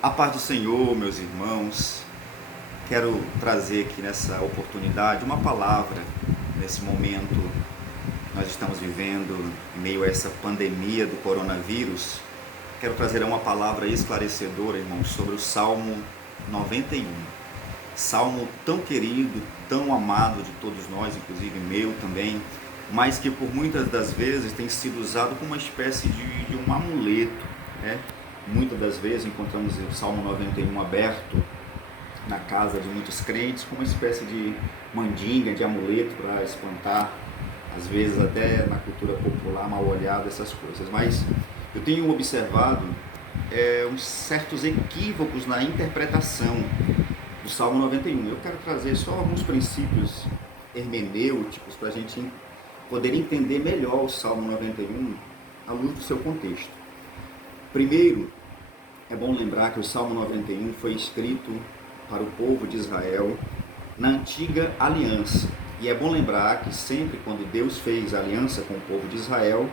A paz do Senhor, meus irmãos. Quero trazer aqui nessa oportunidade uma palavra nesse momento que nós estamos vivendo em meio a essa pandemia do coronavírus. Quero trazer uma palavra esclarecedora, irmãos, sobre o Salmo 91. Salmo tão querido, tão amado de todos nós, inclusive meu também, mas que por muitas das vezes tem sido usado como uma espécie de um amuleto, né? Muitas das vezes encontramos o Salmo 91 aberto na casa de muitos crentes como uma espécie de mandinga, de amuleto para espantar, às vezes até na cultura popular, mal olhada, essas coisas. Mas eu tenho observado uns certos equívocos na interpretação do Salmo 91. Eu quero trazer só alguns princípios hermenêuticos para a gente poder entender melhor o Salmo 91 à luz do seu contexto. Primeiro, é bom lembrar que o Salmo 91 foi escrito para o povo de Israel na antiga aliança. E é bom lembrar que sempre quando Deus fez aliança com o povo de Israel,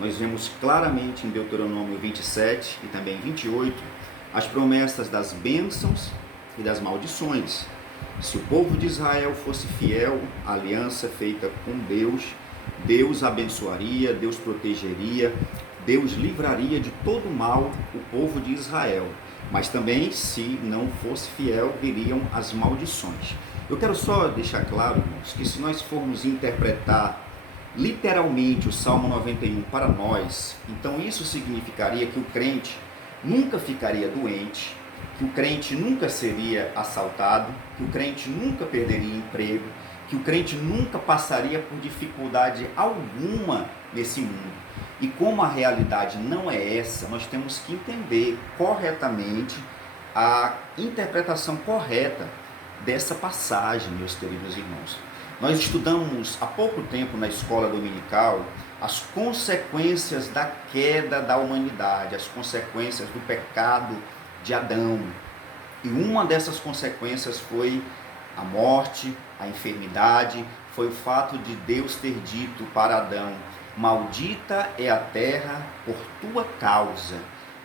nós vemos claramente em Deuteronômio 27 e também 28 as promessas das bênçãos e das maldições. Se o povo de Israel fosse fiel à aliança feita com Deus, Deus abençoaria, Deus protegeria, Deus livraria de todo mal o povo de Israel. Mas também, se não fosse fiel, viriam as maldições. Eu quero só deixar claro, irmãos, que se nós formos interpretar literalmente o Salmo 91 para nós, então isso significaria que o crente nunca ficaria doente, que o crente nunca seria assaltado, que o crente nunca perderia emprego, que o crente nunca passaria por dificuldade alguma nesse mundo. E como a realidade não é essa, nós temos que entender corretamente a interpretação correta dessa passagem, meus queridos irmãos. Nós estudamos há pouco tempo na escola dominical as consequências da queda da humanidade, as consequências do pecado de Adão. E uma dessas consequências foi a morte, a enfermidade, foi o fato de Deus ter dito para Adão: maldita é a terra por tua causa.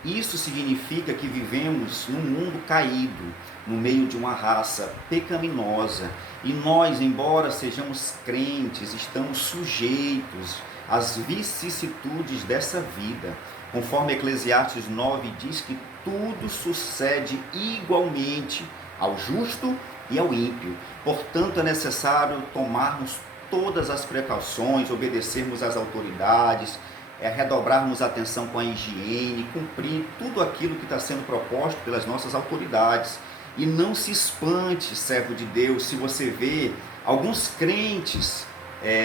Isso significa que vivemos num mundo caído, no meio de uma raça pecaminosa. E nós, embora sejamos crentes, estamos sujeitos às vicissitudes dessa vida. Conforme Eclesiastes 9 diz que tudo sucede igualmente ao justo e ao ímpio. Portanto, é necessário tomarmos todas as precauções, obedecermos às autoridades, redobrarmos a atenção com a higiene, cumprir tudo aquilo que está sendo proposto pelas nossas autoridades. E não se espante, servo de Deus, se você vê alguns crentes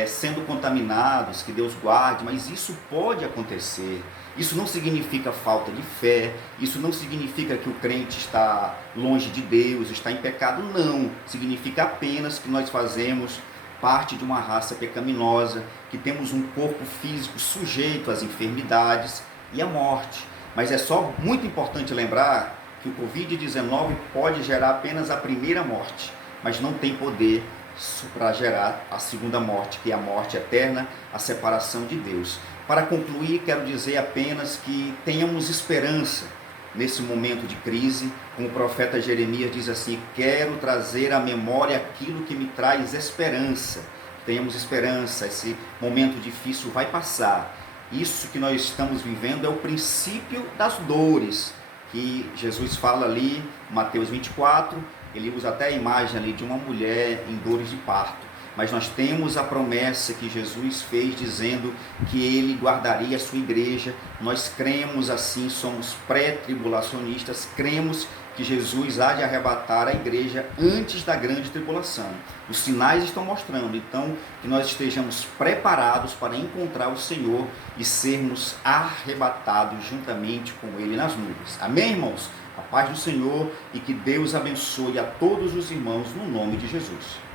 sendo contaminados, que Deus guarde, mas isso pode acontecer. Isso não significa falta de fé, isso não significa que o crente está longe de Deus, está em pecado, não. Significa apenas que nós fazemos parte de uma raça pecaminosa, que temos um corpo físico sujeito às enfermidades e à morte. Mas é só muito importante lembrar que o Covid-19 pode gerar apenas a primeira morte, mas não tem poder para gerar a segunda morte, que é a morte eterna, a separação de Deus. Para concluir, quero dizer apenas que tenhamos esperança nesse momento de crise. Como o profeta Jeremias diz assim: quero trazer à memória aquilo que me traz esperança. Tenhamos esperança, esse momento difícil vai passar. Isso que nós estamos vivendo é o princípio das dores, que Jesus fala ali, Mateus 24, ele usa até a imagem ali de uma mulher em dores de parto. Mas nós temos a promessa que Jesus fez dizendo que ele guardaria a sua igreja. Nós cremos assim, somos pré-tribulacionistas, cremos que Jesus há de arrebatar a igreja antes da grande tribulação. Os sinais estão mostrando, então, que nós estejamos preparados para encontrar o Senhor e sermos arrebatados juntamente com ele nas nuvens. Amém, irmãos? A paz do Senhor e que Deus abençoe a todos os irmãos no nome de Jesus.